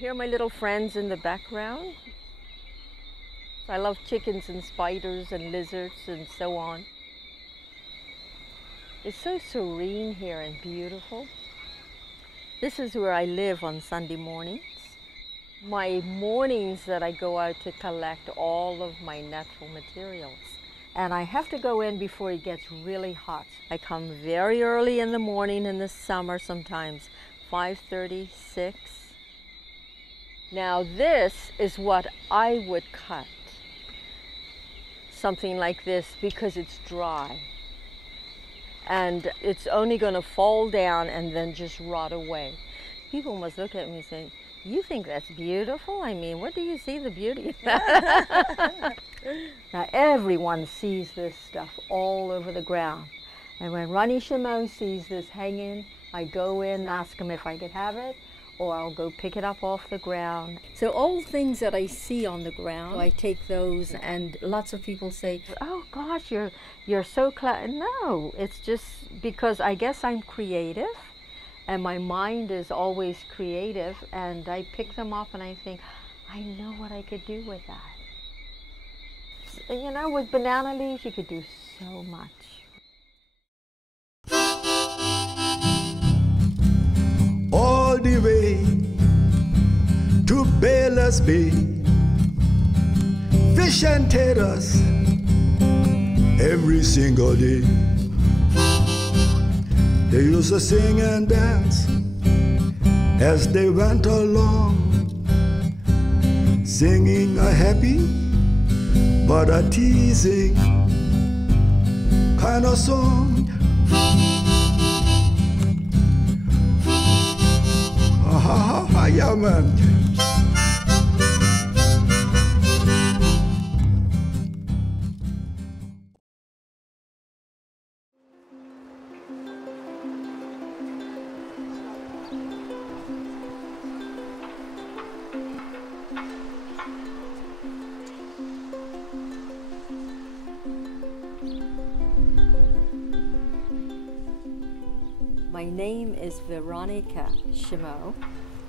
hear my little friends in the background? I love chickens and spiders and lizards and so on. It's so serene here and beautiful. This is where I live on Sunday mornings. My mornings that I go out to collect all of my natural materials. And I have to go in before it gets really hot. I come very early in the morning in the summer sometimes, 5:30, 6. Now this is what I would cut. Something like this because it's dry. And it's only going to fall down and then just rot away. People must look at me and say, "You think that's beautiful? I mean, what do you see the beauty?" Now everyone sees this stuff all over the ground. And when Ronnie Chameu sees this hanging, I go in and ask him if I could have it, or I'll go pick it up off the ground. So all things that I see on the ground, I take those, and lots of people say, "Oh gosh, you're so clever." No, it's just because I guess I'm creative, and my mind is always creative, and I pick them up and I think, I know what I could do with that. You know, with banana leaves, you could do so much. All the way to Baylor's Bay, fish and taters every single day. They used to sing and dance as they went along, singing a happy but a teasing kind of song. Yeah, man. My name is Veronica Chameu,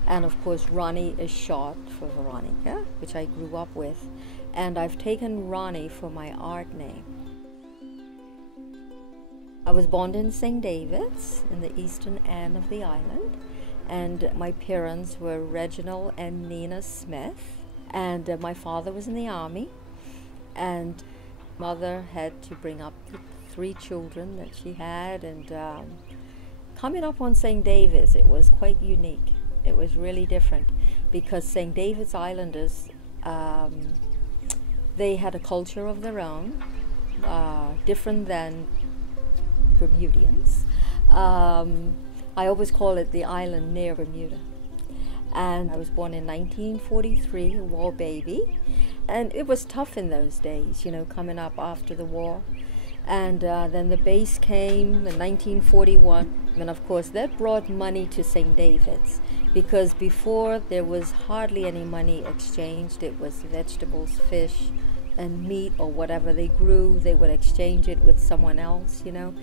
and of course Ronnie is short for Veronica, which I grew up with, and I've taken Ronnie for my art name. I was born in St. David's in the eastern end of the island, and my parents were Reginald and Nina Smith, and my father was in the army, and mother had to bring up the 3 children that she had, and coming up on St. David's, it was quite unique. It was really different because St. David's Islanders, they had a culture of their own, different than Bermudians. I always call it the island near Bermuda. And I was born in 1943, a war baby. And it was tough in those days, you know, coming up after the war. And then the base came in 1941. And of course, that brought money to St. David's, because before there was hardly any money exchanged. It was vegetables, fish, and meat, or whatever they grew. They would exchange it with someone else, you know.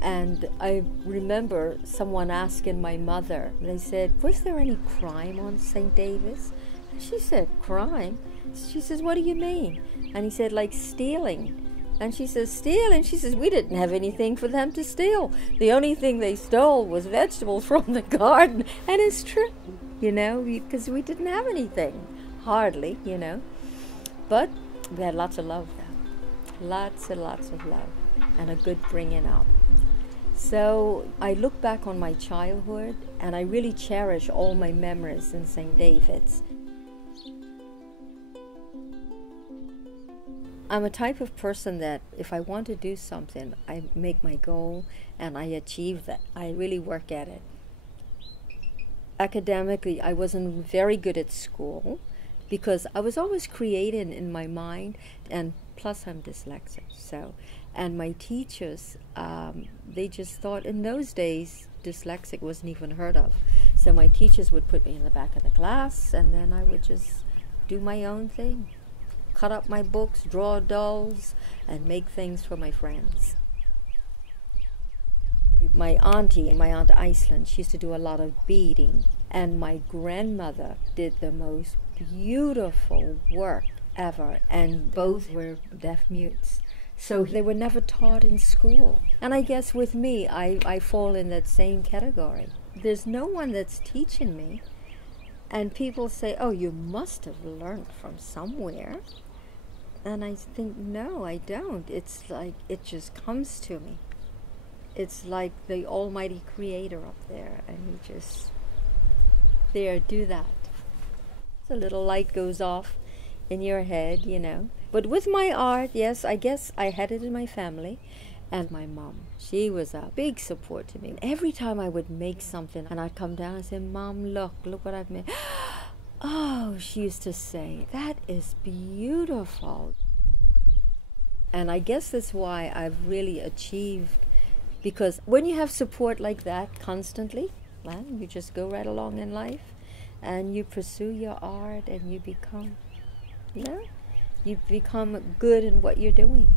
And I remember someone asking my mother, they said, "Was there any crime on St. David's?" And she said, "Crime?" She says, "What do you mean?" And he said, "Like stealing." And she says, "Stealing?" She says, "We didn't have anything for them to steal. The only thing they stole was vegetables from the garden." And it's true, you know, because we didn't have anything, hardly, you know. But we had lots of love, though. Lots and lots of love, and a good bringing up. So I look back on my childhood, and I really cherish all my memories in St. David's. I'm a type of person that if I want to do something, I make my goal and I achieve that. I really work at it. Academically, I wasn't very good at school because I was always creating in my mind, and plus I'm dyslexic. So, and my teachers, they just thought in those days dyslexic wasn't even heard of. So my teachers would put me in the back of the class, and then I would just do my own thing. Cut up my books, draw dolls, and make things for my friends. My aunt Iceland, she used to do a lot of beading, And my grandmother did the most beautiful work ever, and both were deaf mutes. So they were never taught in school. And I guess with me, I fall in that same category. There's no one that's teaching me. And people say, oh, you must have learned from somewhere. And I think, no, I don't. It's like it just comes to me. It's like the almighty creator up there, and he just, there, do that. So a little light goes off in your head, you know. But with my art, yes, I guess I had it in my family. And my mom, she was a big support to me. Every time I would make something and I'd come down and say, Mom, look what I've made. Oh, she used to say, that is beautiful. And I guess that's why I've really achieved, because when you have support like that constantly, well, you just go right along in life and you pursue your art and you become, you know, you become good in what you're doing.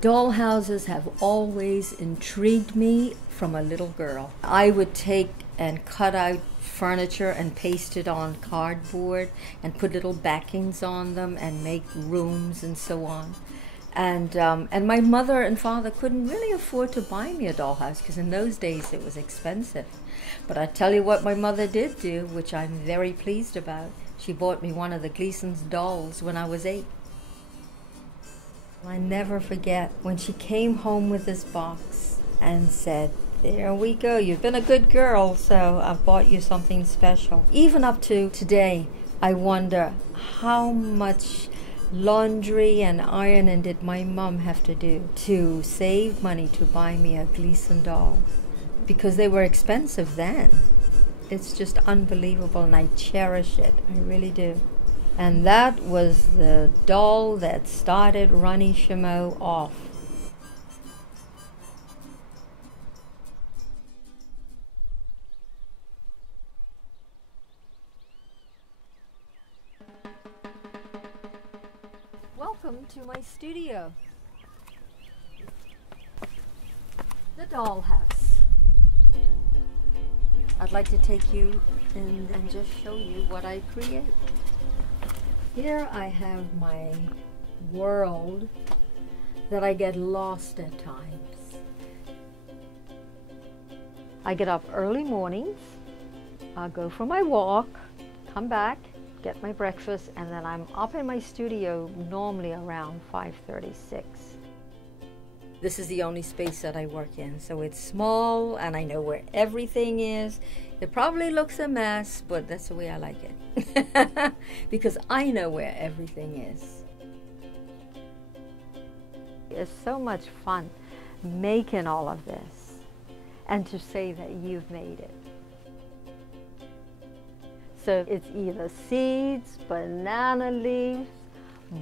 Dollhouses have always intrigued me from a little girl. I would take and cut out furniture and paste it on cardboard and put little backings on them and make rooms and so on. And my mother and father couldn't really afford to buy me a dollhouse because in those days it was expensive. But I tell you what my mother did do, which I'm very pleased about. She bought me one of the Gleason's dolls when I was 8. I never forget when she came home with this box and said, there we go, you've been a good girl, so I've bought you something special. Even up to today, I wonder how much laundry and ironing did my mom have to do to save money to buy me a Gleason doll, because they were expensive then. It's just unbelievable, and I cherish it, I really do. And that was the doll that started Ronnie Chameu off. Welcome to my studio, the dollhouse. I'd like to take you in and just show you what I create. Here I have my world that I get lost at times. I get up early mornings, I'll go for my walk, come back, get my breakfast, and then I'm up in my studio normally around 5:36. This is the only space that I work in, so it's small and I know where everything is. It probably looks a mess, but that's the way I like it. Because I know where everything is. It's so much fun making all of this and to say that you've made it. So it's either seeds, banana leaves,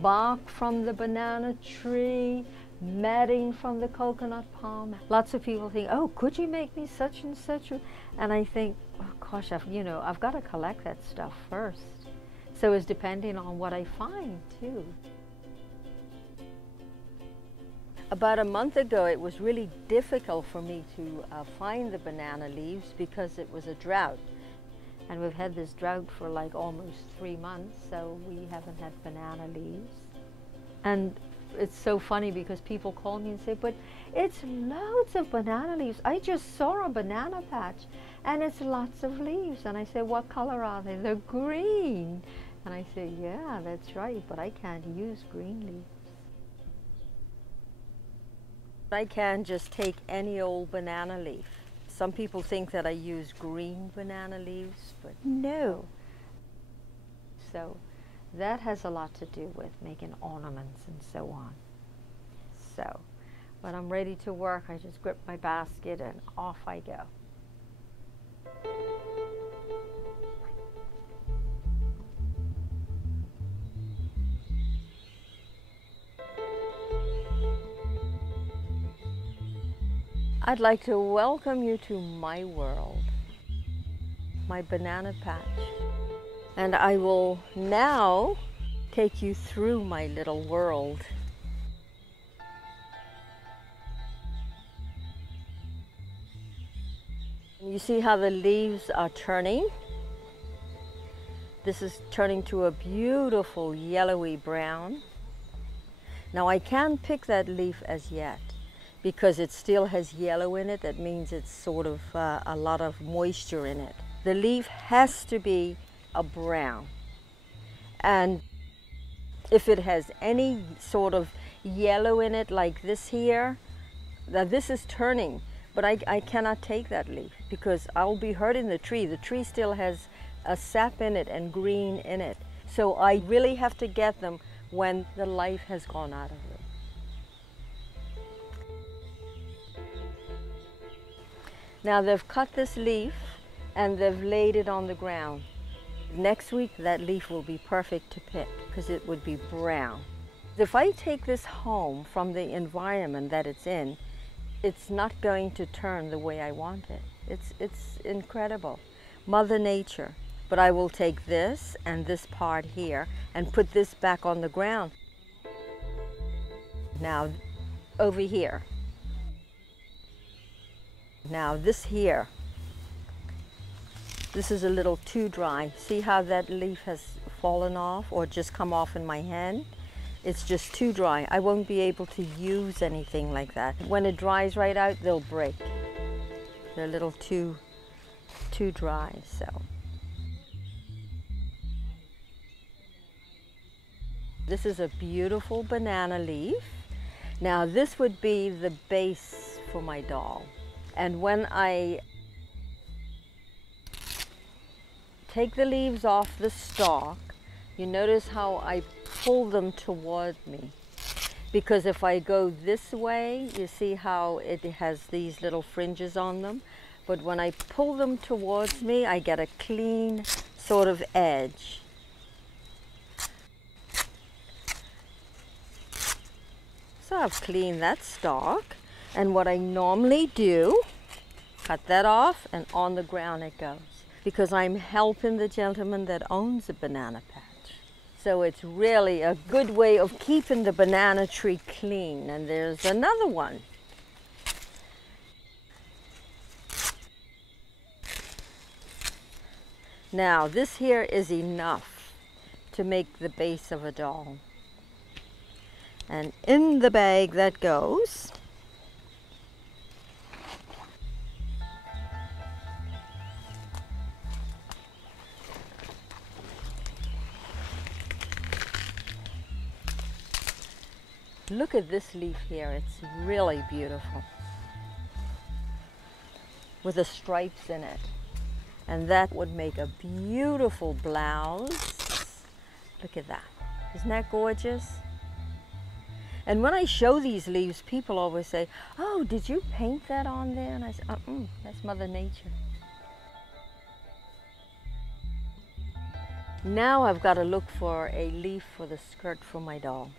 bark from the banana tree, matting from the coconut palm. Lots of people think, oh, could you make me such and such? And I think, oh gosh, I've got to collect that stuff first. So it's depending on what I find too. About a month ago, it was really difficult for me to find the banana leaves because it was a drought. And we've had this drought for like almost 3 months, so we haven't had banana leaves. And it's so funny because people call me and say, but it's loads of banana leaves. I just saw a banana patch and it's lots of leaves. And I say, what color are they? They're green. And I say, yeah, that's right, but I can't use green leaves. I can't just take any old banana leaf. Some people think that I use green banana leaves, but no. So that has a lot to do with making ornaments and so on. So when I'm ready to work, I just grip my basket and off I go. I'd like to welcome you to my world, my banana patch. And I will now take you through my little world. You see how the leaves are turning? This is turning to a beautiful yellowy brown. Now I can't pick that leaf as yet because it still has yellow in it. That means it's sort of a lot of moisture in it. The leaf has to be a brown. And if it has any sort of yellow in it like this here, that this is turning, but I cannot take that leaf because I'll be hurting the tree. The tree still has a sap in it and green in it. So I really have to get them when the life has gone out of them. Now they've cut this leaf and they've laid it on the ground. Next week that leaf will be perfect to pick because it would be brown. If I take this home from the environment that it's in, it's not going to turn the way I want it. It's incredible. Mother Nature. But I will take this and this part here and put this back on the ground. Now, over here. Now this here. This is a little too dry. See how that leaf has fallen off or just come off in my hand? It's just too dry. I won't be able to use anything like that. When it dries right out, they'll break. They're a little too dry, so. This is a beautiful banana leaf. Now this would be the base for my doll. And when I take the leaves off the stalk, you notice how I pull them toward me. Because if I go this way, you see how it has these little fringes on them. But when I pull them towards me, I get a clean sort of edge. So I've cleaned that stalk, and what I normally do, cut that off and on the ground it goes. Because I'm helping the gentleman that owns a banana patch. So it's really a good way of keeping the banana tree clean. And there's another one. Now this here is enough to make the base of a doll. And in the bag that goes. Look at this leaf here, it's really beautiful. With the stripes in it. And that would make a beautiful blouse. Look at that, isn't that gorgeous? And when I show these leaves, people always say, oh, did you paint that on there? And I say, that's Mother Nature. Now I've got to look for a leaf for the skirt for my doll.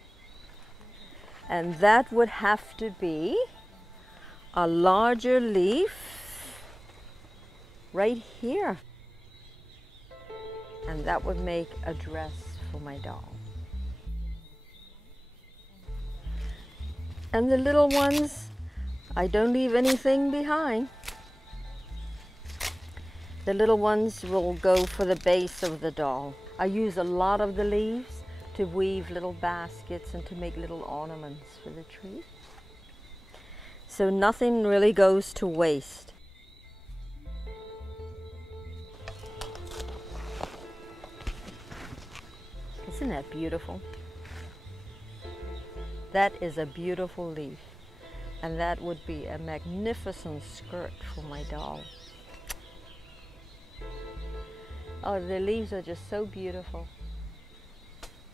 And that would have to be a larger leaf right here. And that would make a dress for my doll. And the little ones, I don't leave anything behind. The little ones will go for the base of the doll. I use a lot of the leaves to weave little baskets and to make little ornaments for the tree. So nothing really goes to waste. Isn't that beautiful? That is a beautiful leaf, and that would be a magnificent skirt for my doll. Oh, the leaves are just so beautiful.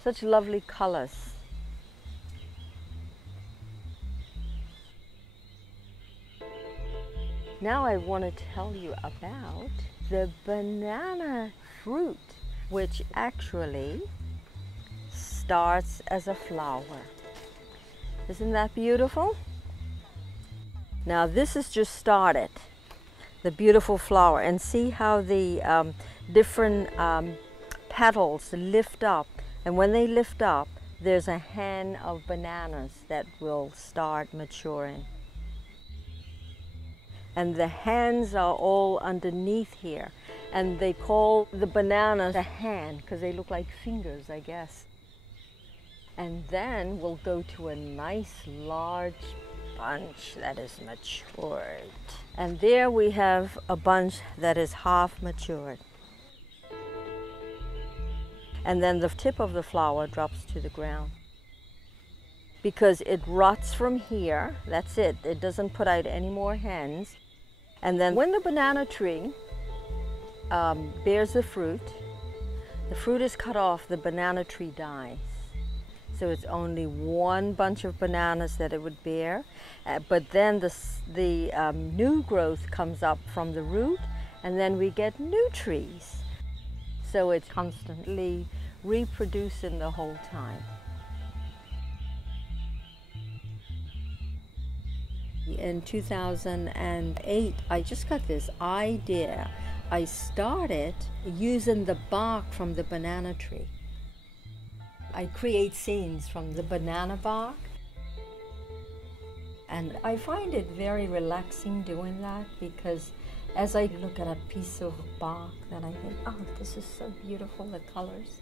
Such lovely colors. Now I want to tell you about the banana fruit, which actually starts as a flower. Isn't that beautiful? Now this is just started, the beautiful flower, and see how the different petals lift up, and when they lift up, there's a hand of bananas that will start maturing. and the hands are all underneath here. And they call the bananas a hand because they look like fingers, I guess. And then we'll go to a nice large bunch that is matured. And there we have a bunch that is half matured. And then the tip of the flower drops to the ground. Because it rots from here, that's it. It doesn't put out any more hands. And then when the banana tree bears the fruit is cut off, the banana tree dies. So it's only one bunch of bananas that it would bear. But then the new growth comes up from the root, and then we get new trees. So it's constantly reproducing the whole time. In 2008, I just got this idea. I started using the bark from the banana tree. I create scenes from the banana bark. And I find it very relaxing doing that, because as I look at a piece of bark, then I think, oh, this is so beautiful, the colors.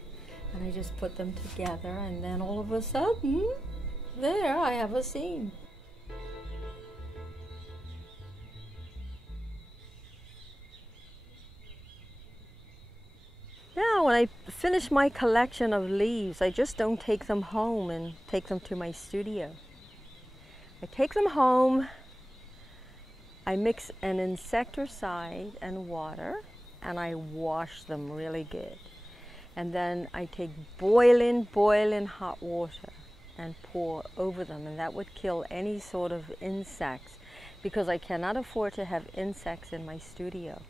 And I just put them together, and then all of a sudden, there I have a scene. Now, when I finish my collection of leaves, I just don't take them home and take them to my studio. I take them home, I mix an insecticide and water, and I wash them really good. And then I take boiling hot water and pour over them, and that would kill any sort of insects, because I cannot afford to have insects in my studio.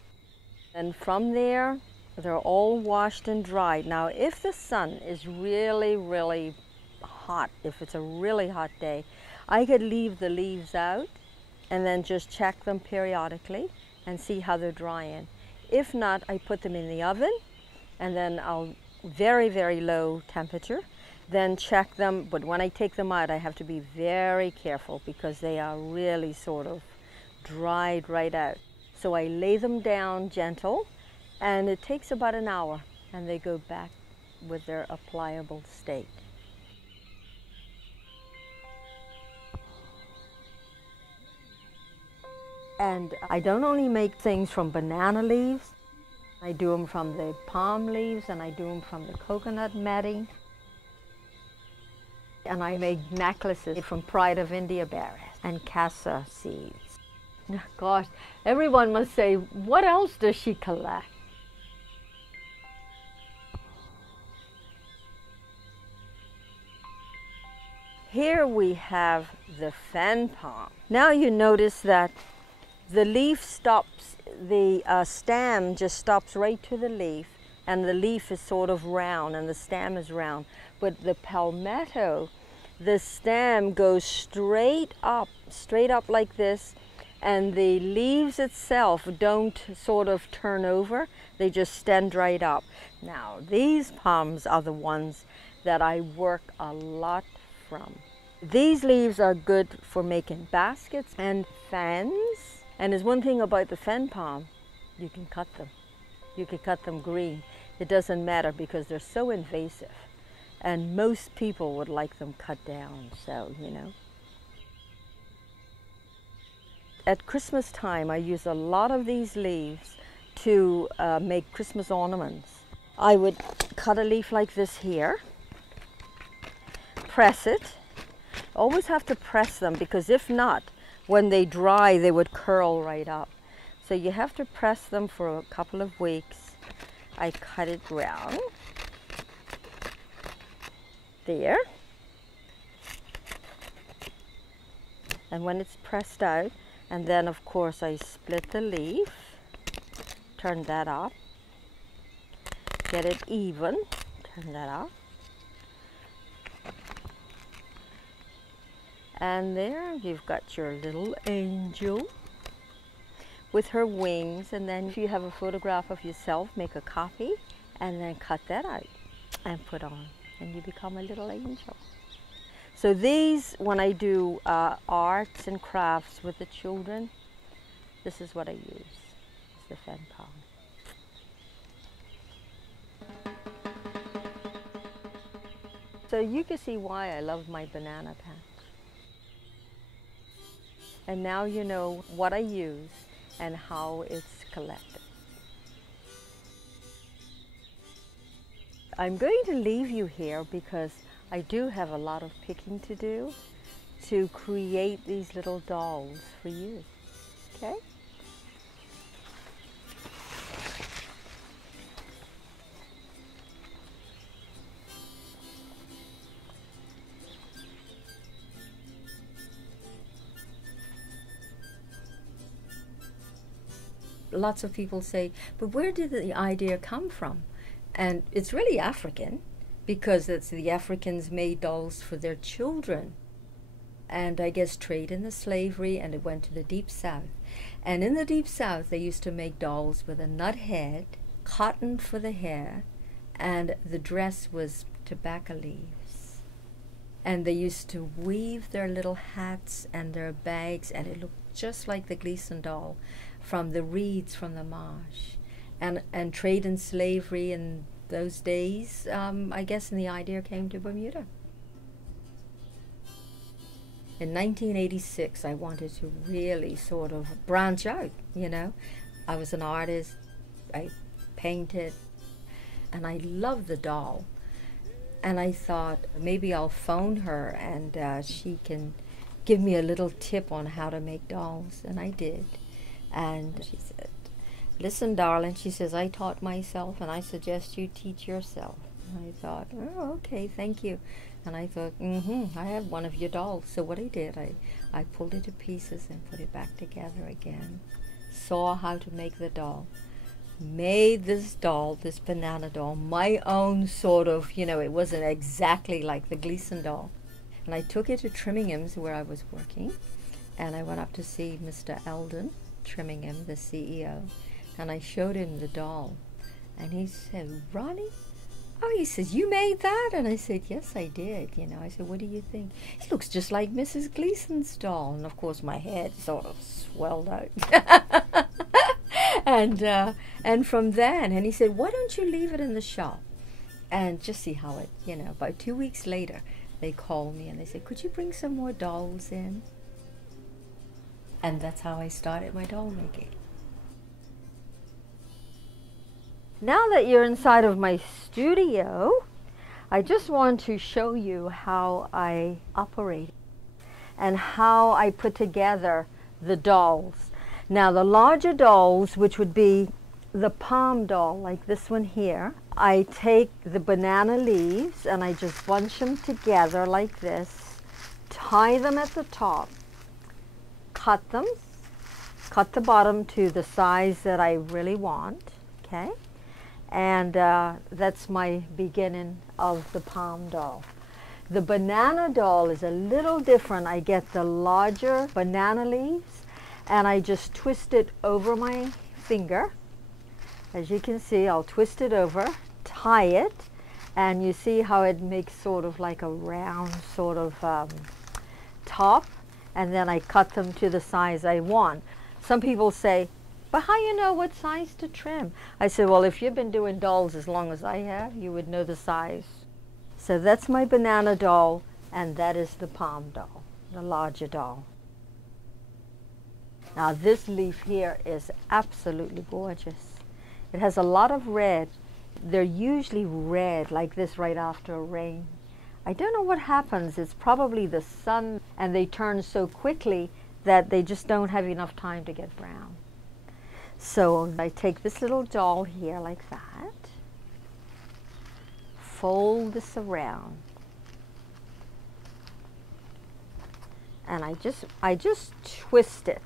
And from there, they're all washed and dried. Now, if the sun is really hot, if it's a really hot day, I could leave the leaves out and then just check them periodically and see how they're drying. If not, I put them in the oven, and then I'll very low temperature, then check them. But when I take them out, I have to be very careful, because they are really sort of dried right out. So I lay them down gentle, and it takes about an hour, and they go back with their pliable state. And I don't only make things from banana leaves, I do them from the palm leaves, and I do them from the coconut matting. And I make necklaces from Pride of India berries and cassia seeds. Gosh, everyone must say, what else does she collect? Here we have the fan palm. Now you notice that the leaf stops, the stem just stops right to the leaf, and the leaf is sort of round and the stem is round. But the palmetto, the stem goes straight up like this, and the leaves itself don't sort of turn over, they just stand right up. Now, these palms are the ones that I work a lot from. These leaves are good for making baskets and fans. And there's one thing about the fen palm, you can cut them. You can cut them green. It doesn't matter, because they're so invasive. And most people would like them cut down, so, you know. At Christmas time, I use a lot of these leaves to make Christmas ornaments. I would cut a leaf like this here, press it. Always have to press them, because if not, when they dry, they would curl right up. So you have to press them for a couple of weeks. I cut it round. There. And when it's pressed out, and then of course I split the leaf, turn that up, get it even, turn that up. And there you've got your little angel with her wings. And then if you have a photograph of yourself, make a copy and then cut that out and put on, and you become a little angel. So these, when I do arts and crafts with the children, This is what I use. It's the fan palm. So you can see why I love my banana patch. And now you know what I use and how it's collected. I'm going to leave you here because I do have a lot of picking to do to create these little dolls for you. Okay? Lots of people say, but where did the idea come from? And it's really African, because it's the Africans made dolls for their children. And I guess trade in the slavery, and it went to the Deep South. And in the Deep South, they used to make dolls with a nut head, cotton for the hair, and the dress was tobacco leaves. And they used to weave their little hats and their bags, and it looked just like the Gleason doll from the reeds from the marsh. And trade in slavery in those days, I guess, and the idea came to Bermuda. In 1986, I wanted to really sort of branch out, you know. I was an artist, I painted, and I loved the doll. And I thought, maybe I'll phone her and she can give me a little tip on how to make dolls. And I did. And she said, listen, darling, she says, I taught myself and I suggest you teach yourself. And I thought, oh, okay, thank you. And I thought, I have one of your dolls. So what I did, I pulled it to pieces and put it back together again. Saw how to make the doll. Made this doll, this banana doll, my own sort of, you know, it wasn't exactly like the Gleason doll. And I took it to Trimmingham's where I was working. And I went up to see Mr. Eldon Trimmingham, the CEO. And I showed him the doll. And he said, Ronnie? Oh, he says, you made that? And I said, yes, I did. You know, I said, what do you think? He looks just like Mrs. Gleason's doll. And of course, my head sort of swelled out. And from then, and he said, why don't you leave it in the shop and just see how it, you know. About 2 weeks later, they called me and they said, could you bring some more dolls in? And that's how I started my doll making. Now that you're inside of my studio, I just want to show you how I operate and how I put together the dolls. Now the larger dolls, which would be the palm doll, like this one here, I take the banana leaves and I just bunch them together like this, tie them at the top, cut them, cut the bottom to the size that I really want, okay? And that's my beginning of the palm doll. The banana doll is a little different. I get the larger banana leaves and I just twist it over my finger. As you can see, I'll twist it over, tie it, and you see how it makes sort of like a round sort of top, and then I cut them to the size I want. Some people say, but how you know what size to trim? I said, well, if you've been doing dolls as long as I have, you would know the size. So that's my banana doll, and that is the palm doll, the larger doll. Now this leaf here is absolutely gorgeous. It has a lot of red. They're usually red like this right after a rain. I don't know what happens. It's probably the sun, and they turn so quickly that they just don't have enough time to get brown. So I take this little doll here like that, fold this around, and I just twist it.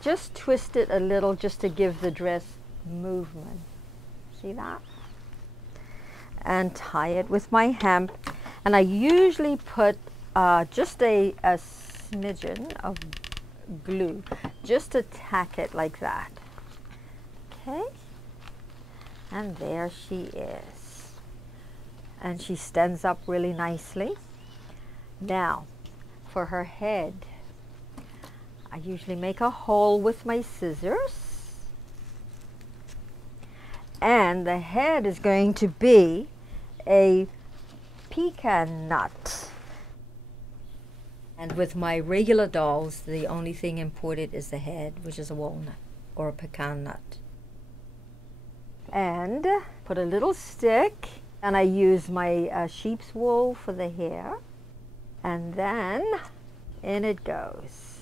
Just twist it a little just to give the dress movement. See that? And tie it with my hemp. And I usually put just a smidgen of glue just to tack it like that. Okay? And there she is. And she stands up really nicely. Now, for her head, I usually make a hole with my scissors. And the head is going to be a pecan nut. And with my regular dolls, the only thing imported is the head, which is a walnut or a pecan nut. And put a little stick, and I use my sheep's wool for the hair. And then in it goes.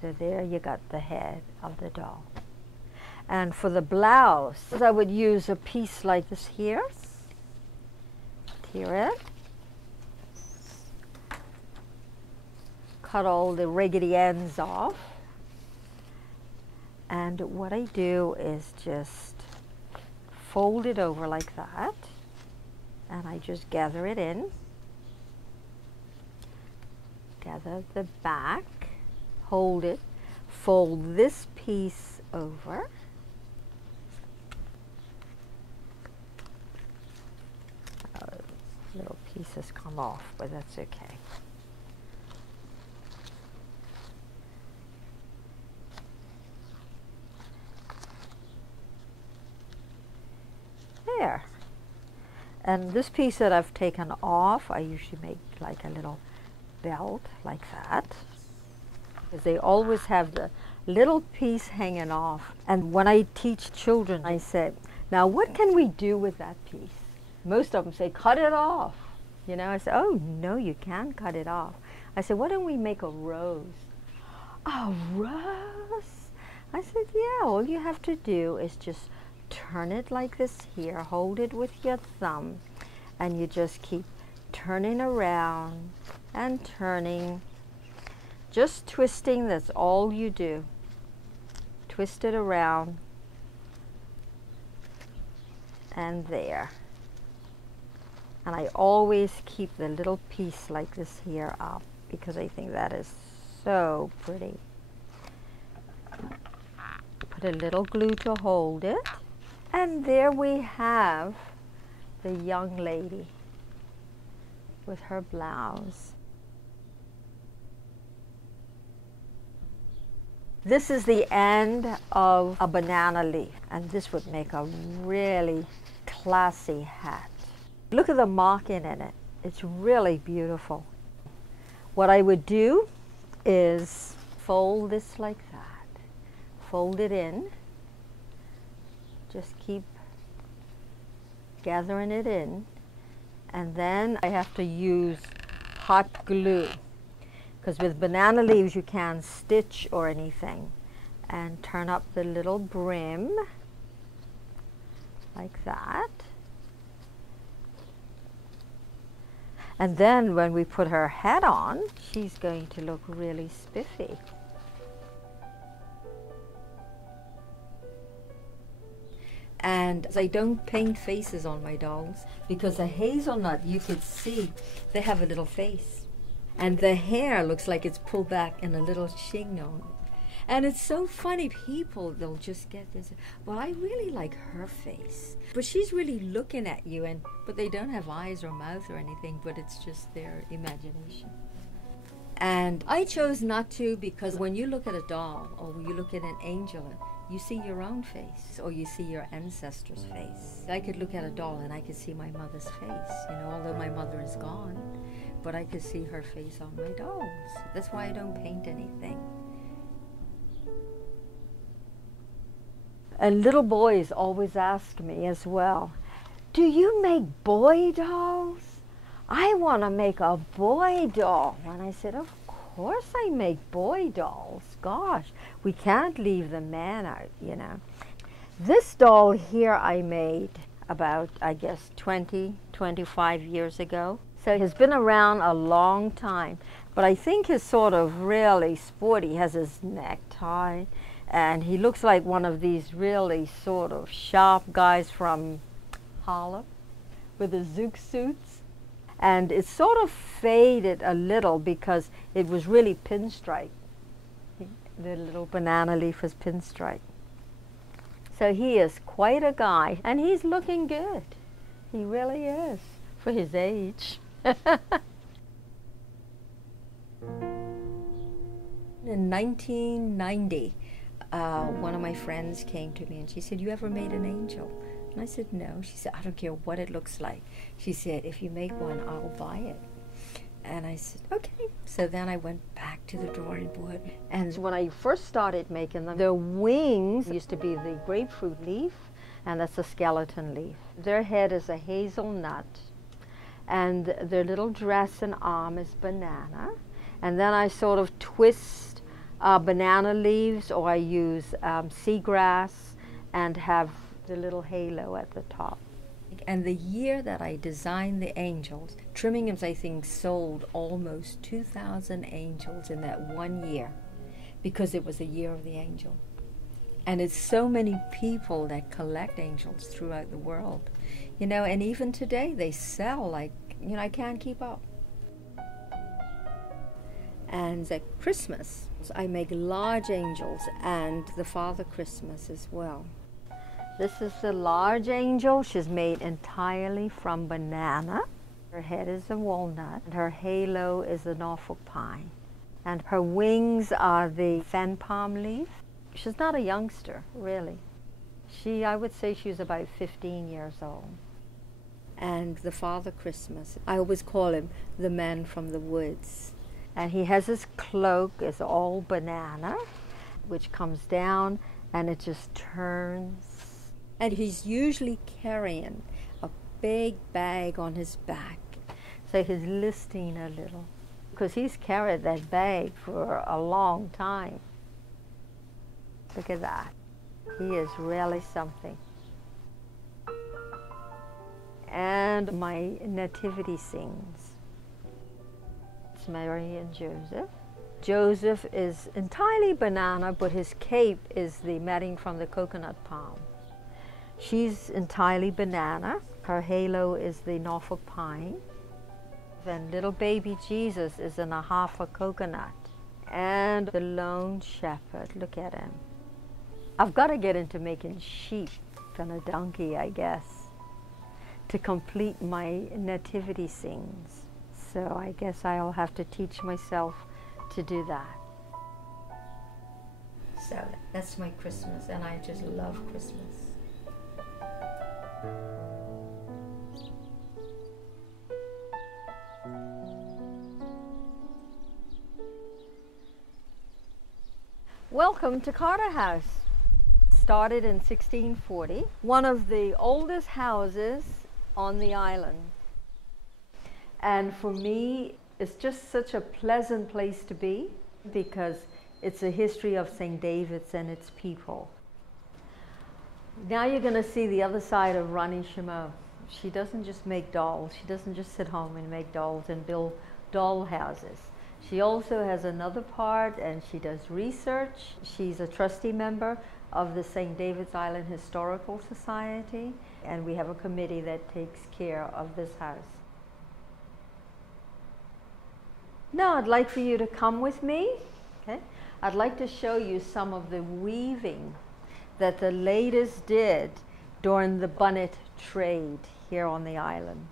So there you got the head of the doll. And for the blouse, I would use a piece like this here. Tear it. Cut all the raggedy ends off. And what I do is just fold it over like that. And I just gather it in. Gather the back. Hold it. Fold this piece over. Little pieces come off, but that's okay. There. And this piece that I've taken off, I usually make like a little belt like that. Because they always have the little piece hanging off. And when I teach children, I say, now what can we do with that piece? Most of them say, cut it off. You know, I say, oh, no, you can't cut it off. I said, why don't we make a rose? A rose? I said, yeah, all you have to do is just turn it like this here, hold it with your thumb, and you just keep turning around and turning. Just twisting, that's all you do. Twist it around. And there. And I always keep the little piece like this here up because I think that is so pretty. Put a little glue to hold it. And there we have the young lady with her blouse. This is the end of a banana leaf, and this would make a really classy hat. Look at the marking in it. It's really beautiful. What I would do is fold this like that. Fold it in. Just keep gathering it in. And then I have to use hot glue. Because with banana leaves you can't stitch or anything. And turn up the little brim like that. And then when we put her hat on, she's going to look really spiffy. And I don't paint faces on my dolls because the hazelnut, you could see they have a little face. And the hair looks like it's pulled back in a little chignon. And it's so funny, people, they'll just get this, well, I really like her face. But she's really looking at you, but they don't have eyes or mouth or anything, but it's just their imagination. And I chose not to because when you look at a doll or you look at an angel, you see your own face or you see your ancestor's face. I could look at a doll and I could see my mother's face, you know, although my mother is gone, but I could see her face on my dolls. That's why I don't paint anything. And little boys always ask me as well, do you make boy dolls? I want to make a boy doll. And I said, of course I make boy dolls. Gosh, we can't leave the man out, you know. This doll here I made about, I guess, 25 years ago. So he's been around a long time. But I think he's sort of really sporty. He has his necktie. And he looks like one of these really sort of sharp guys from Harlem with the zoot suits. And it's sort of faded a little because it was really pinstripe. The little banana leaf is pinstripe. So he is quite a guy, and he's looking good. He really is, for his age. In 1990, one of my friends came to me and she said, "You ever made an angel?" And I said, "No." She said, "I don't care what it looks like." She said, "If you make one, I'll buy it." And I said, "Okay." So then I went back to the drawing board. And when I first started making them, their wings used to be the grapefruit leaf, and that's a skeleton leaf. Their head is a hazelnut, and their little dress and arm is banana. And then I sort of twist banana leaves, or I use seagrass and have the little halo at the top. And the year that I designed the angels, Trimmingham's, I think, sold almost 2,000 angels in that one year, because it was the year of the angel. And it's so many people that collect angels throughout the world, you know, and even today they sell like, you know, I can't keep up. And at Christmas, I make large angels and the Father Christmas as well. This is the large angel. She's made entirely from banana. Her head is a walnut, and her halo is a Norfolk pine. And her wings are the fan palm leaf. She's not a youngster, really. I would say she's about 15 years old. And the Father Christmas, I always call him the man from the woods. And he has his cloak, it's all banana, which comes down and it just turns. And he's usually carrying a big bag on his back. So he's listing a little, because he's carried that bag for a long time. Look at that. He is really something. And my nativity scenes. It's Mary and Joseph. Joseph is entirely banana, but his cape is the matting from the coconut palm. She's entirely banana. Her halo is the Norfolk pine. And little baby Jesus is in a half a coconut. And the lone shepherd, look at him. I've got to get into making sheep and a donkey, I guess, to complete my nativity scenes. So I guess I'll have to teach myself to do that. So that's my Christmas, and I just love Christmas. Welcome to Carter House. Started in 1640, one of the oldest houses on the island. And for me, it's just such a pleasant place to be, because it's a history of St. David's and its people. Now you're going to see the other side of Ronnie Chameu. She doesn't just make dolls. She doesn't just sit home and make dolls and build doll houses. She also has another part, and she does research. She's a trustee member of the St. David's Island Historical Society, and we have a committee that takes care of this house. Now I'd like for you to come with me. Okay? I'd like to show you some of the weaving that the ladies did during the bonnet trade here on the island.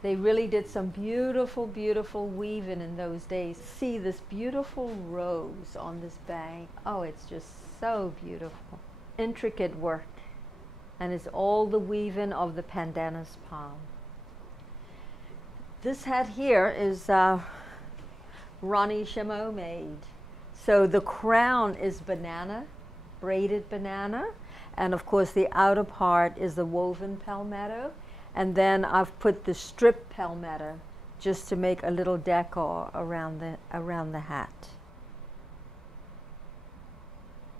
They really did some beautiful, beautiful weaving in those days. See this beautiful rose on this bag. Oh, it's just so beautiful. Intricate work. And it's all the weaving of the pandanus palm. This hat here is Ronnie Chameu made. So the crown is banana, braided banana. And of course the outer part is the woven palmetto. And then I've put the strip palmetto just to make a little decor around the hat.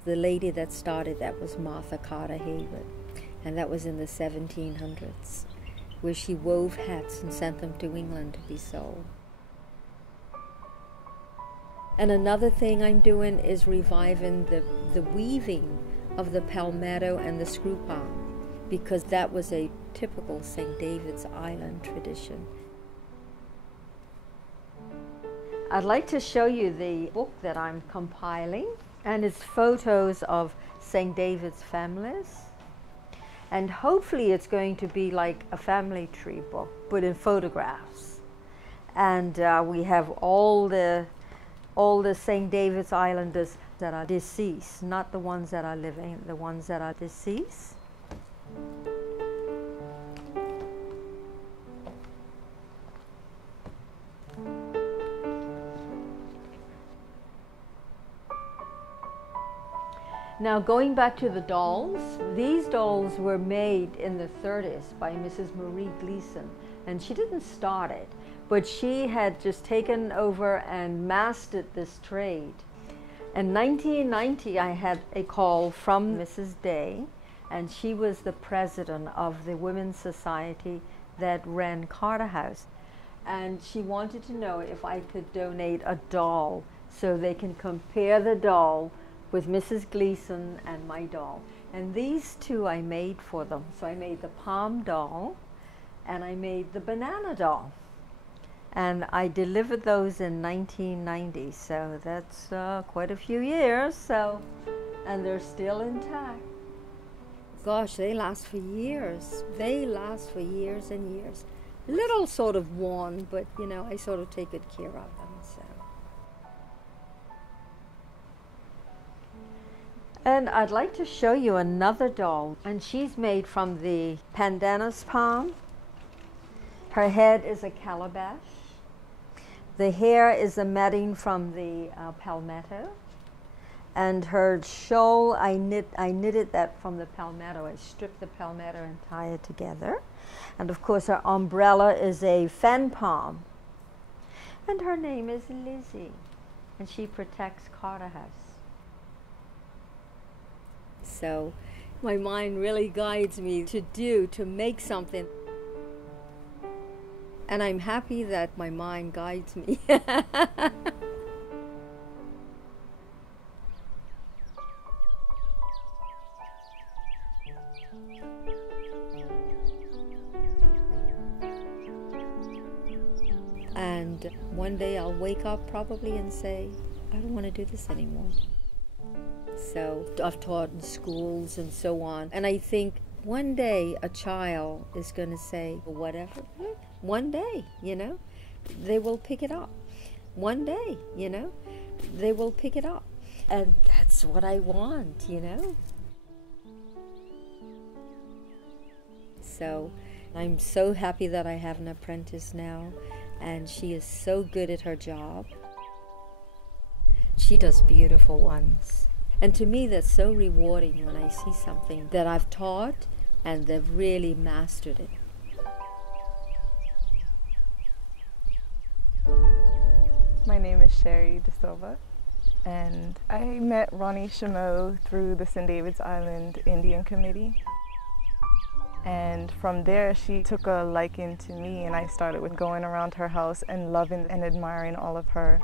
The lady that started that was Martha Carter Hayward, and that was in the 1700s, where she wove hats and sent them to England to be sold. And another thing I'm doing is reviving the weaving of the palmetto and the screw palm, because that was a typical St. David's Island tradition. I'd like to show you the book that I'm compiling, and it's photos of St. David's families. And hopefully it's going to be like a family tree book, but in photographs. And we have all the St. David's Islanders that are deceased, not the ones that are living, the ones that are deceased. Now, going back to the dolls, these dolls were made in the 30s by Mrs. Marie Gleason, and she didn't start it, but she had just taken over and mastered this trade. In 1990, I had a call from Mrs. Day, and she was the president of the Women's Society that ran Carter House. And she wanted to know if I could donate a doll so they can compare the doll with Mrs. Gleason and my doll. And these two I made for them. So I made the palm doll and I made the banana doll. And I delivered those in 1990, so that's quite a few years, and they're still intact. Gosh, they last for years. They last for years and years. A little sort of worn, but you know, I sort of take good care of them, so. And I'd like to show you another doll, and she's made from the pandanus palm. Her head is a calabash. The hair is a matting from the palmetto. And her shawl, I knitted that from the palmetto. I stripped the palmetto and tie it together. And of course her umbrella is a fan palm. And her name is Lizzie. And she protects Carter House. So my mind really guides me to make something. And I'm happy that my mind guides me. And one day I'll wake up probably and say, I don't want to do this anymore. So I've taught in schools and so on. And I think one day a child is going to say, whatever. One day, you know, they will pick it up. One day, you know, they will pick it up. And that's what I want, you know. So I'm so happy that I have an apprentice now, and she is so good at her job. She does beautiful ones. And to me, that's so rewarding when I see something that I've taught and they've really mastered it. My name is Sherry De Silva, and I met Ronnie Chameu through the St. David's Island Indian Committee. And from there, she took a liking to me, and I started with going around her house and loving and admiring all of her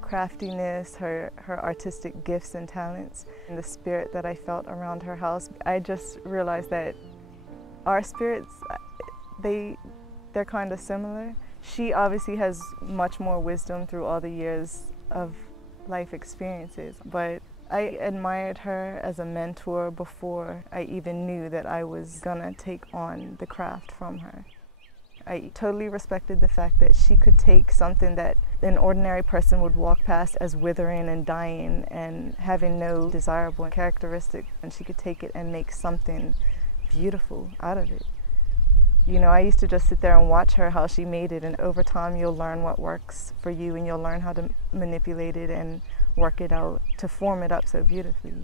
craftiness, her artistic gifts and talents, and the spirit that I felt around her house. I just realized that our spirits, they're kind of similar. She obviously has much more wisdom through all the years of life experiences, but I admired her as a mentor before I even knew that I was gonna take on the craft from her. I totally respected the fact that she could take something that an ordinary person would walk past as withering and dying and having no desirable characteristic, and she could take it and make something beautiful out of it. You know, I used to just sit there and watch her, how she made it, and over time you'll learn what works for you and you'll learn how to manipulate it and work it out to form it up so beautifully.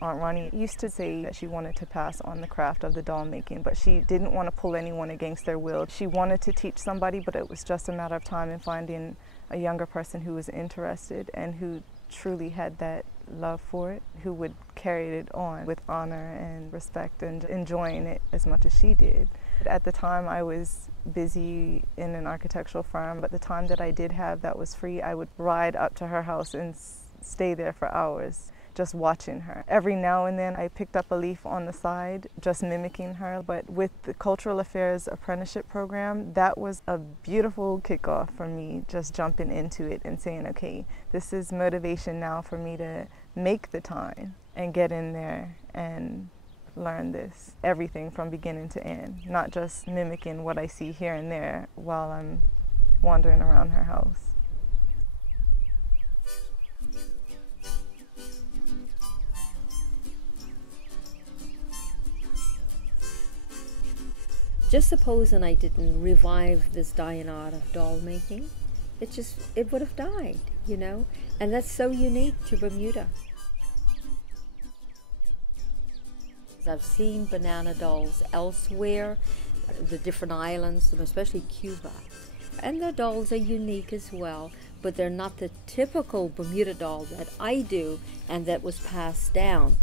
Aunt Ronnie used to say that she wanted to pass on the craft of the doll making, but she didn't want to pull anyone against their will. She wanted to teach somebody, but it was just a matter of time and finding a younger person who was interested and who truly had that love for it, who would carry it on with honor and respect and enjoying it as much as she did. At the time I was busy in an architectural firm, but the time that I did have that was free, I would ride up to her house and stay there for hours just watching her. Every now and then I picked up a leaf on the side, just mimicking her. But with the Cultural Affairs Apprenticeship Program, that was a beautiful kickoff for me, just jumping into it and saying, okay, this is motivation now for me to make the time and get in there and learn this, everything from beginning to end, not just mimicking what I see here and there while I'm wandering around her house. Just supposing I didn't revive this dying art of doll making, it would have died, you know? And that's so unique to Bermuda. I've seen banana dolls elsewhere, the different islands, especially Cuba. And their dolls are unique as well, but they're not the typical Bermuda doll that I do and that was passed down.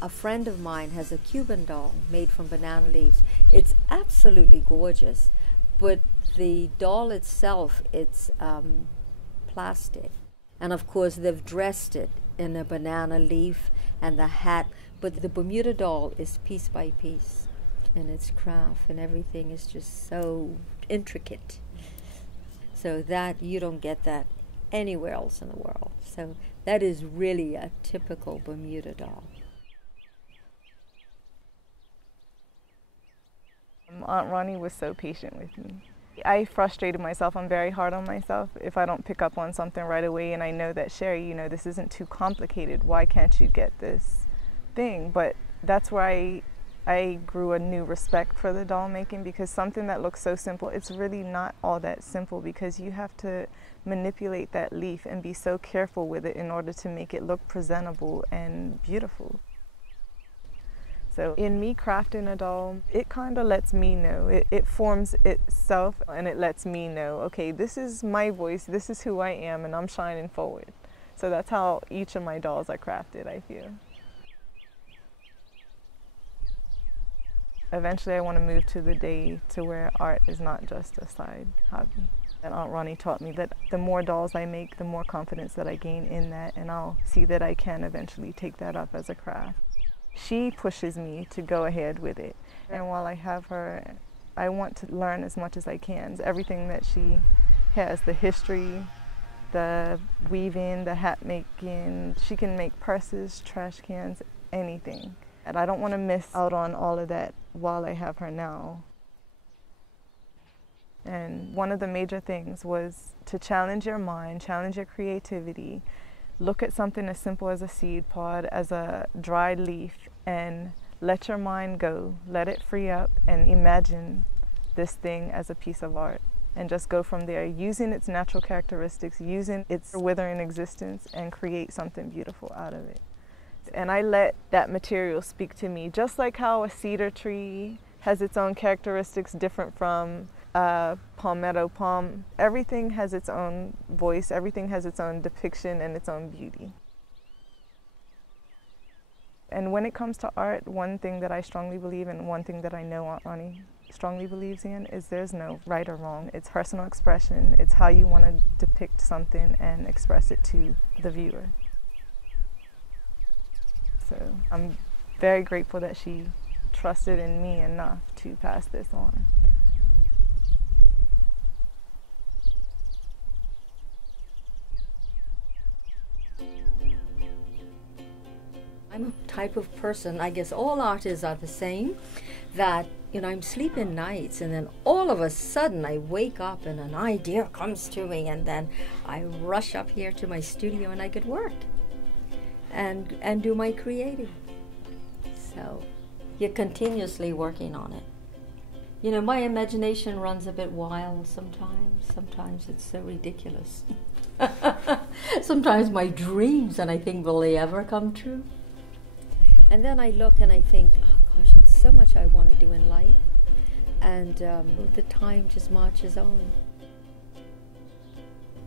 A friend of mine has a Cuban doll made from banana leaves. It's absolutely gorgeous, but the doll itself, it's plastic. And of course, they've dressed it in a banana leaf and the hat, but the Bermuda doll is piece by piece, and its craft and everything is just so intricate. So that, you don't get that anywhere else in the world. So that is really a typical Bermuda doll. Aunt Ronnie was so patient with me. I frustrated myself. I'm very hard on myself if I don't pick up on something right away, and I know that, Sherry, you know, this isn't too complicated. Why can't you get this thing? But that's where I grew a new respect for the doll making, because something that looks so simple, it's really not all that simple, because you have to manipulate that leaf and be so careful with it in order to make it look presentable and beautiful. So in me crafting a doll, it kind of lets me know, it forms itself, and it lets me know, okay, this is my voice, this is who I am, and I'm shining forward. So that's how each of my dolls are crafted, I feel. Eventually I want to move to the day to where art is not just a side hobby. And Aunt Ronnie taught me that the more dolls I make, the more confidence that I gain in that, and I'll see that I can eventually take that up as a craft. She pushes me to go ahead with it. And while I have her, I want to learn as much as I can. Everything that she has, the history, the weaving, the hat making. She can make purses, trash cans, anything. And I don't want to miss out on all of that while I have her now. And one of the major things was to challenge your mind, challenge your creativity. Look at something as simple as a seed pod, as a dried leaf, and let your mind go. Let it free up and imagine this thing as a piece of art. And just go from there, using its natural characteristics, using its withering existence, and create something beautiful out of it. And I let that material speak to me, just like how a cedar tree has its own characteristics different from palmetto palm. Everything has its own voice, everything has its own depiction and its own beauty. And when it comes to art, one thing that I strongly believe in, one thing that I know Aunt Ronnie strongly believes in, is there's no right or wrong. It's personal expression. It's how you want to depict something and express it to the viewer. So I'm very grateful that she trusted in me enough to pass this on. I'm a type of person, I guess all artists are the same, that, you know, I'm sleeping nights and then all of a sudden I wake up and an idea comes to me, and then I rush up here to my studio and I get work and do my creating. So you're continuously working on it. You know, my imagination runs a bit wild sometimes. Sometimes it's so ridiculous. Sometimes my dreams, and I think, will they ever come true? And then I look and I think, oh gosh, it's so much I want to do in life. And the time just marches on.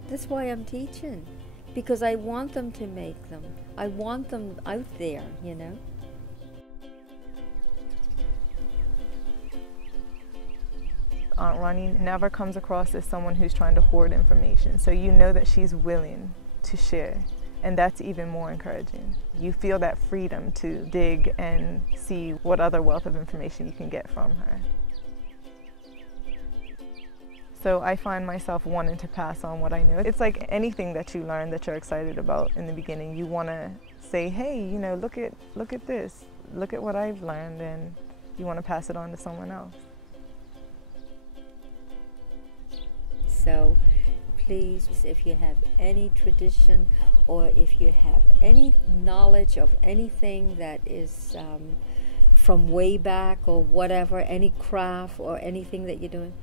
That's why I'm teaching, because I want them to make them. I want them out there, you know. Aunt Ronnie never comes across as someone who's trying to hoard information. So you know that she's willing to share. And that's even more encouraging. You feel that freedom to dig and see what other wealth of information you can get from her. So I find myself wanting to pass on what I know. It's like anything that you learn that you're excited about in the beginning. You want to say, hey, you know, look at this. look at what I've learned, and you want to pass it on to someone else. So please, if you have any tradition or if you have any knowledge of anything that is from way back or whatever, any craft or anything that you're doing,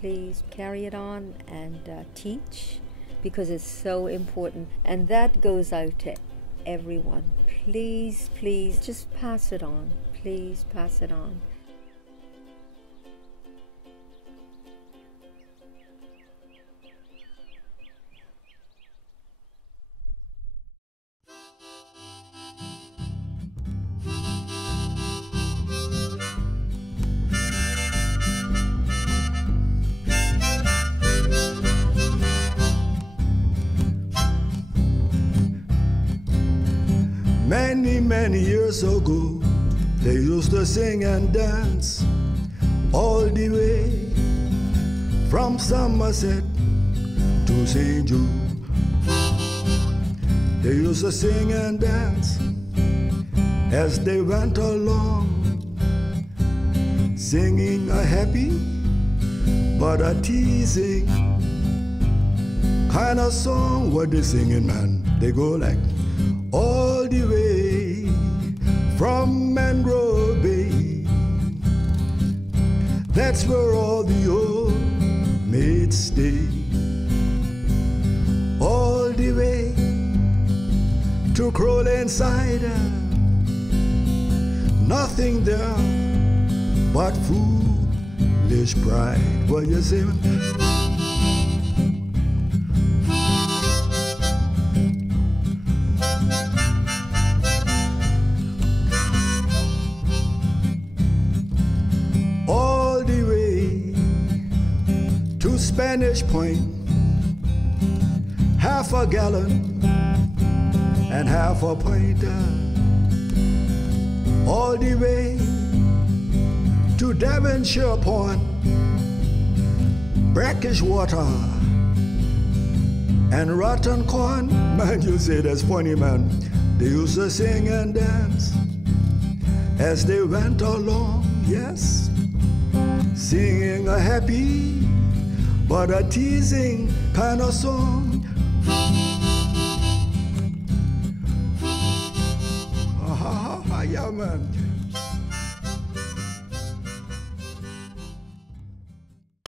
please carry it on and teach, because it's so important. And that goes out to everyone. Please, please, just pass it on. Please pass it on. Many years ago, they used to sing and dance all the way from Somerset to St. Jude. They used to sing and dance as they went along, singing a happy but a teasing kind of song. What they singing, man? They go like, all the way from Mangrove Bay. That's where all the old maids stay. All the way to Crowley Cider. Nothing there but foolish pride. What you say? Spanish Point, half a gallon and half a pointer, all the way to Devonshire Point, brackish water and rotten corn. Man, you say that's funny, man. They used to sing and dance as they went along, yes, singing a happy but a teasing kind of song. Yeah, man.